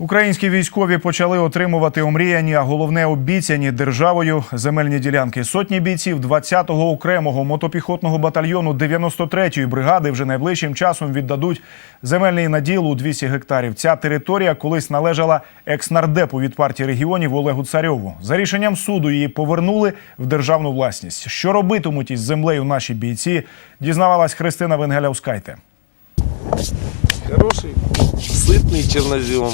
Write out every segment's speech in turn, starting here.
Українські військові почали отримувати омріяні, а головне обіцяні державою земельні ділянки. Сотні бійців 20-го окремого мотопіхотного батальйону 93-ї бригади вже найближчим часом віддадуть земельний наділ у 200 гектарів. Ця територія колись належала екснардепу від партії регіонів Олегу Царьову. За рішенням суду її повернули в державну власність. Що робитимуть із землею наші бійці, дізнавалась Христина Венгеляускайте. Хороший, ситний чорнозем.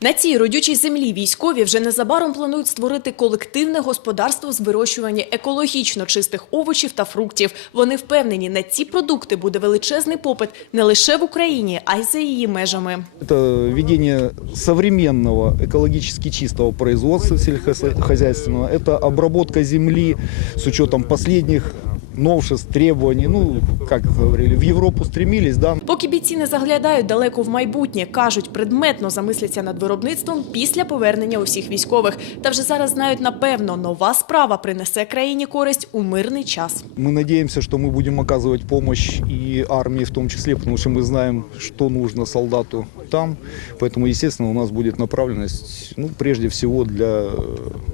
На цій родючій землі військові вже незабаром планують створити колективне господарство з вирощування екологічно чистих овочів та фруктів. Вони впевнені, на ці продукти буде величезний попит не лише в Україні, а й за її межами. Это введение современного экологически чистого производства сельскохозяйственного. Это обработка земли с учетом последних новшеств, требований. Ну, как говорили, в Европу стремились, да, Поки бійці не заглядають далеко в майбутнє, кажуть, предметно замисляться над виробництвом після повернення усіх військових. Та вже зараз знають напевно, нова справа принесе країні користь у мирний час. Мы надеемся, что мы будем оказывать помощь и армии в том числе, потому что мы знаем, что нужно солдату там. Поэтому, естественно, у нас будет направленность, ну, прежде всего, для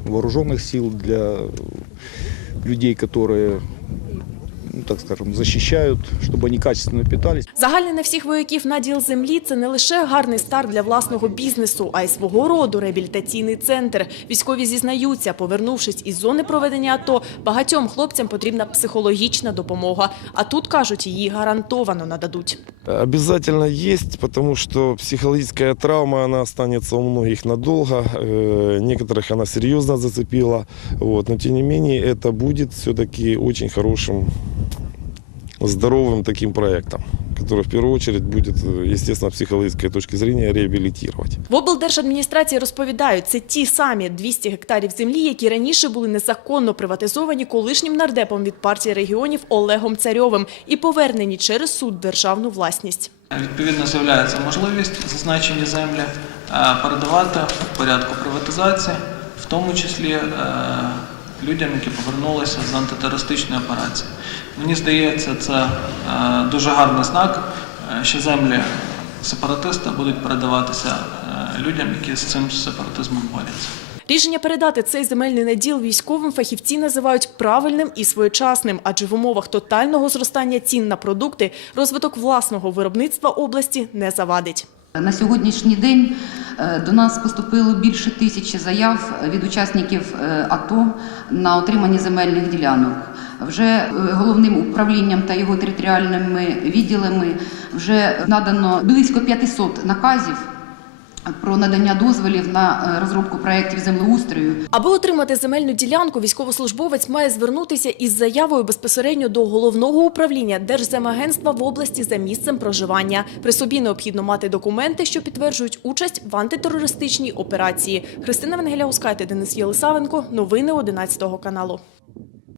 вооруженных сил, для людей, которые, ну, так скажем, защищают, чтобы они качественно питались. Загальний на всіх вояків наділ землі це не лише гарний старт для власного бізнесу, а й свого роду реабілітаційний центр. Військові зізнаються, повернувшись із зони проведення АТО, багатьом хлопцям потрібна психологічна допомога. А тут кажуть, її гарантовано нададуть. Обязательно есть, потому что психологическая травма, она останется у многих надолго. Э, Некоторых она серьезно зацепила. Вот. Но тем не менее, это будет все-таки очень хорошим, здоровым таким проектом, который в первую очередь будет, э, естественно, с психологической точки зрения реабилитировать. В облдержадміністрації розповідають, це ті самі 200 гектарів землі, які раніше були незаконно приватизовані колишнім нардепом від партії регіонів Олегом Царьовим і повернені через суд в державну власність. Відповідно, з'являється можливість зазначені землі е, передавати в порядку приватизації, в тому числі е, людям, які повернулися з антитерористичної операції. Мені здається, це е, дуже гарний знак, е, що землі сепаратиста будуть передаватися е, людям, які з цим сепаратизмом борються. Рішення передати цей земельний наділ військовим фахівці називають правильним і своєчасним, адже в умовах тотального зростання цін на продукти розвиток власного виробництва області не завадить. На сьогоднішній день до нас поступило більше тисячі заяв від учасників е, АТО на отримання земельних ділянок. Вже е, головним управлінням та його територіальними відділами вже надано близько 500 наказів про надання дозволів на е, розробку проєктів землеустрою Аби отримати земельну ділянку, військовослужбовець має звернутися із заявою безпосередньо до головного управління Держземагентства в області за місцем проживання. При собі необхідно мати документи, що підтверджують участь в антитерористичній операції. Христина Венгеляускайте, Денис Єлисавенко. Новини 11 каналу.